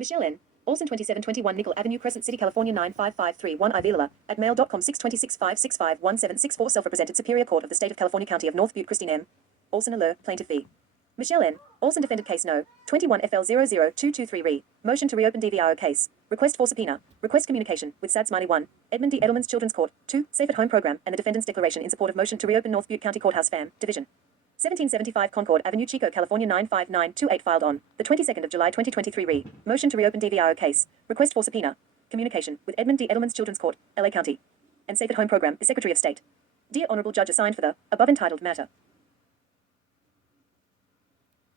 Michelle N. Olsen 2721 Nickel Avenue, Crescent City, California 95531 Avila, at mail.com 62656517664 Self-Represented Superior Court of the State of California County of North Butte Christine M. Olsen Allure, Plaintiff v. Michelle N. Olsen Defendant Case No. 21 FL00223 Re. Motion to reopen DVRO case. Request for subpoena. Request communication with Sad Smiley 1. Edmund D. Edelman's Children's Court. 2. Safe at Home Program and the defendant's declaration in support of motion to reopen North Butte County Courthouse FAM. Division. 1775 Concord Avenue, Chico, California 95928 filed on the 22nd of July 2023 Re. Motion to reopen DVRO case. Request for subpoena. Communication with Edmund D. Edelman's Children's Court, LA County. And Safe at Home Program is Secretary of State. Dear Honorable Judge assigned for the above entitled matter.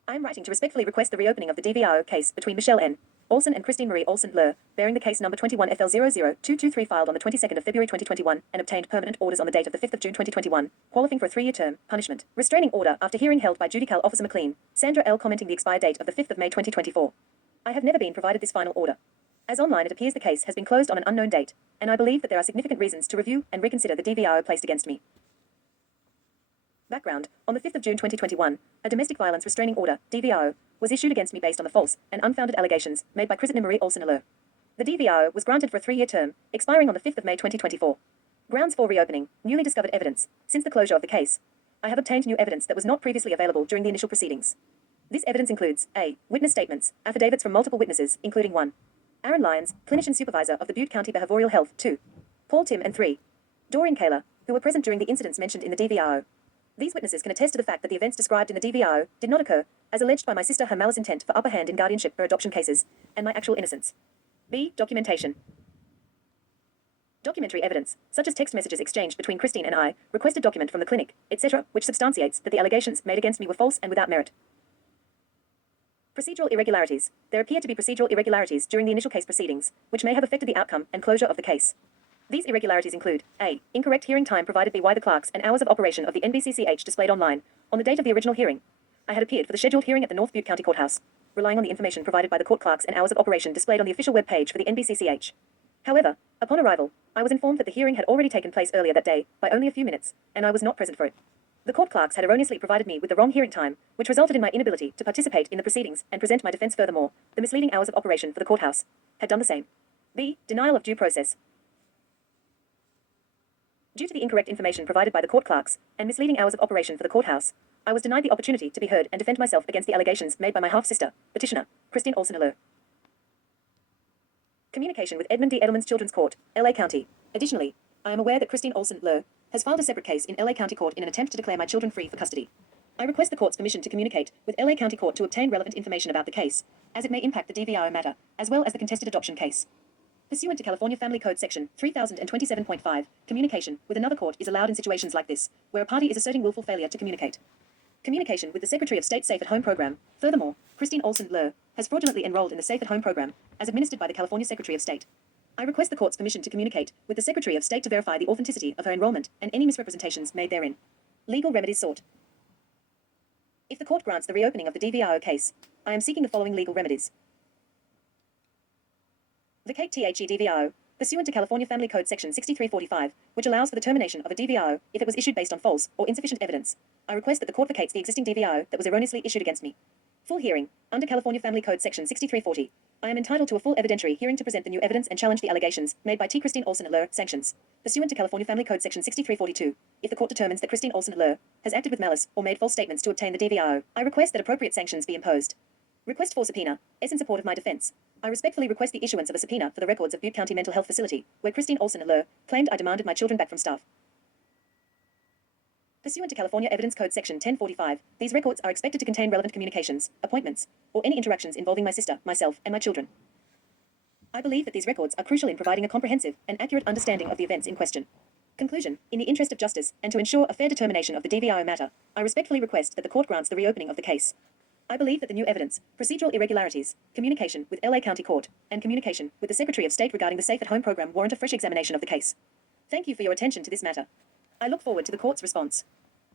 I am writing to respectfully request the reopening of the DVRO case between Michelle N. Olsen and Christine Marie Olsen Lur, bearing the case number 21 FL00223 filed on the 22nd of February 2021 and obtained permanent orders on the date of the 5th of June 2021, qualifying for a 3-year term, punishment, restraining order after hearing held by Judical Officer McLean, Sandra L. commenting the expired date of the 5th of May 2024. I have never been provided this final order. As online it appears the case has been closed on an unknown date, and I believe that there are significant reasons to review and reconsider the DVRO placed against me. Background: on the 5th of June 2021, a domestic violence restraining order, DVRO, was issued against me based on the false and unfounded allegations made by Christine Marie Olsen Allure. The DVRO was granted for a 3-year term, expiring on the 5th of May 2024. Grounds for reopening: newly discovered evidence. Since the closure of the case, I have obtained new evidence that was not previously available during the initial proceedings. This evidence includes a. Witness statements, affidavits from multiple witnesses, including 1. Aaron Lyons, clinician supervisor of the Butte County Behavioral Health, 2. Paul Tim, and 3. Doreen Kaler, who were present during the incidents mentioned in the DVRO. These witnesses can attest to the fact that the events described in the DVRO did not occur, as alleged by my sister, her malice intent for upper hand in guardianship or adoption cases, and my actual innocence. B. Documentation. Documentary evidence, such as text messages exchanged between Christine and I, requested document from the clinic, etc., which substantiates that the allegations made against me were false and without merit. Procedural irregularities. There appear to be procedural irregularities during the initial case proceedings, which may have affected the outcome and closure of the case. These irregularities include a. Incorrect hearing time provided by the clerks and hours of operation of the NBCCH displayed online. On the date of the original hearing, I had appeared for the scheduled hearing at the North Butte County Courthouse, relying on the information provided by the court clerks and hours of operation displayed on the official web page for the NBCCH. However, upon arrival, I was informed that the hearing had already taken place earlier that day, by only a few minutes, and I was not present for it. The court clerks had erroneously provided me with the wrong hearing time, which resulted in my inability to participate in the proceedings and present my defense. Furthermore, the misleading hours of operation for the courthouse had done the same. B. Denial of due process. Due to the incorrect information provided by the court clerks and misleading hours of operation for the courthouse, I was denied the opportunity to be heard and defend myself against the allegations made by my half-sister, petitioner, Christine Olsen Allure. Communication with Edmund D. Edelman's Children's Court, LA County. Additionally, I am aware that Christine Olsen Allure has filed a separate case in LA County Court in an attempt to declare my children free for custody. I request the court's permission to communicate with LA County Court to obtain relevant information about the case, as it may impact the DVRO matter, as well as the contested adoption case. Pursuant to California Family Code Section 3027.5, communication with another court is allowed in situations like this, where a party is asserting willful failure to communicate. Communication with the Secretary of State Safe at Home Program. Furthermore, Christine Olsen Allure has fraudulently enrolled in the Safe at Home Program, as administered by the California Secretary of State. I request the court's permission to communicate with the Secretary of State to verify the authenticity of her enrollment and any misrepresentations made therein. Legal remedies sought. If the court grants the reopening of the DVRO case, I am seeking the following legal remedies. Vacate the DVRO, pursuant to California Family Code Section 6345, which allows for the termination of a DVRO if it was issued based on false or insufficient evidence. I request that the court vacates the existing DVRO that was erroneously issued against me. Full hearing. Under California Family Code Section 6340, I am entitled to a full evidentiary hearing to present the new evidence and challenge the allegations made by Christine Olsen Allure. Sanctions. Pursuant to California Family Code Section 6342, if the court determines that Christine Olsen Allure has acted with malice or made false statements to obtain the DVRO, I request that appropriate sanctions be imposed. Request for subpoena. In support of my defense, I respectfully request the issuance of a subpoena for the records of Butte County Mental Health Facility, where Christine Olsen Allure claimed I demanded my children back from staff. Pursuant to California Evidence Code Section 1045, these records are expected to contain relevant communications, appointments, or any interactions involving my sister, myself, and my children. I believe that these records are crucial in providing a comprehensive and accurate understanding of the events in question. Conclusion. In the interest of justice, and to ensure a fair determination of the DVRO matter, I respectfully request that the court grants the reopening of the case. I believe that the new evidence, procedural irregularities, communication with LA County Court, and communication with the Secretary of State regarding the Safe at Home program warrant a fresh examination of the case. Thank you for your attention to this matter. I look forward to the court's response.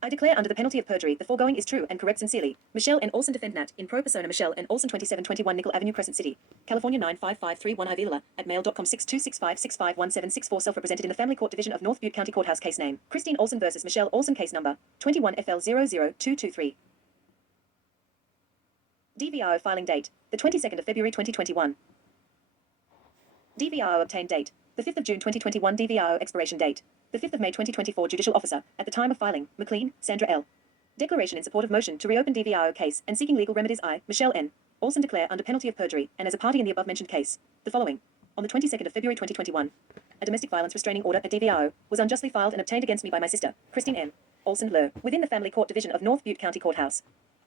I declare under the penalty of perjury the foregoing is true and correct. Sincerely, Michelle N. Olsen Defendant in pro persona Michelle N. Olsen 2721 Nickel Avenue, Crescent City, California 95531 Avila, at mail.com 6265651764 Self-represented in the Family Court Division of North Butte County Courthouse. Case name, Christine Olsen versus Michelle Olsen. Case number, 21 FL00223. DVRO filing date, the 22nd of February 2021. DVRO obtained date. The 5th of June 2021 DVRO expiration date. The 5th of May 2024 Judicial Officer, at the time of filing, McLean, Sandra L. Declaration in support of motion to reopen DVRO case and seeking legal remedies I, Michelle N. Olson declare under penalty of perjury and as a party in the above-mentioned case, the following. On the 22nd of February 2021, a domestic violence restraining order at DVRO was unjustly filed and obtained against me by my sister, Christine M. Olson Lur, within the Family Court Division of North Butte County Courthouse.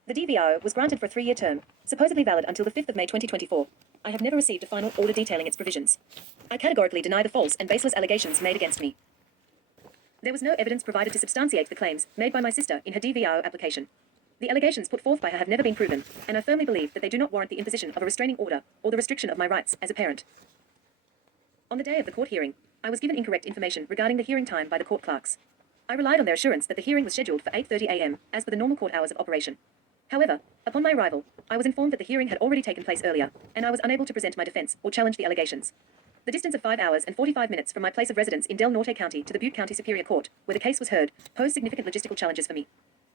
The DVRO was granted for a 3-year term, supposedly valid until the 5th of May 2024. I have never received a final order detailing its provisions. I categorically deny the false and baseless allegations made against me. There was no evidence provided to substantiate the claims made by my sister in her DVRO application. The allegations put forth by her have never been proven, and I firmly believe that they do not warrant the imposition of a restraining order or the restriction of my rights as a parent. On the day of the court hearing, I was given incorrect information regarding the hearing time by the court clerks. I relied on their assurance that the hearing was scheduled for 8:30 a.m. as per the normal court hours of operation. However, upon my arrival, I was informed that the hearing had already taken place earlier, and I was unable to present my defense or challenge the allegations. The distance of 5 hours and 45 minutes from my place of residence in Del Norte County to the Butte County Superior Court, where the case was heard, posed significant logistical challenges for me.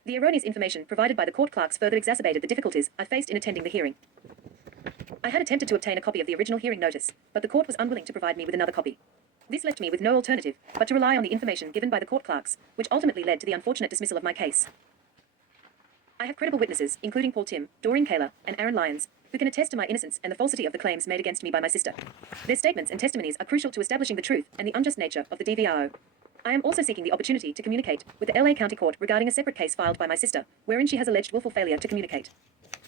The erroneous information provided by the court clerks further exacerbated the difficulties I faced in attending the hearing. I had attempted to obtain a copy of the original hearing notice, but the court was unwilling to provide me with another copy. This left me with no alternative but to rely on the information given by the court clerks, which ultimately led to the unfortunate dismissal of my case. I have credible witnesses, including Paul Tim, Doreen Kaler, and Aaron Lyons, who can attest to my innocence and the falsity of the claims made against me by my sister. Their statements and testimonies are crucial to establishing the truth and the unjust nature of the DVRO. I am also seeking the opportunity to communicate with the LA County Court regarding a separate case filed by my sister, wherein she has alleged willful failure to communicate.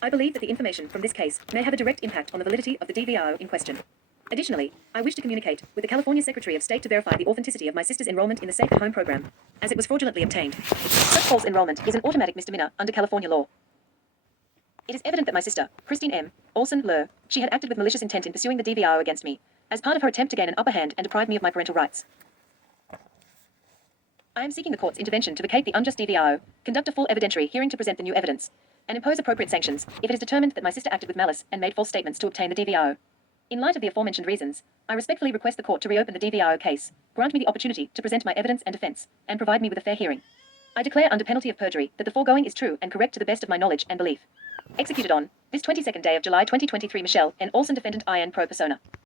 I believe that the information from this case may have a direct impact on the validity of the DVRO in question. Additionally, I wish to communicate with the California Secretary of State to verify the authenticity of my sister's enrollment in the Safe at Home program, as it was fraudulently obtained. Such false enrollment is an automatic misdemeanor under California law. It is evident that my sister, Christine M. Olson Lur, she had acted with malicious intent in pursuing the DVRO against me, as part of her attempt to gain an upper hand and deprive me of my parental rights. I am seeking the court's intervention to vacate the unjust DVRO, conduct a full evidentiary hearing to present the new evidence, and impose appropriate sanctions if it is determined that my sister acted with malice and made false statements to obtain the DVRO. In light of the aforementioned reasons, I respectfully request the court to reopen the DVRO case, grant me the opportunity to present my evidence and defense, and provide me with a fair hearing. I declare under penalty of perjury that the foregoing is true and correct to the best of my knowledge and belief. Executed on this 22nd day of July 2023 Michelle N. Olson defendant IN pro persona.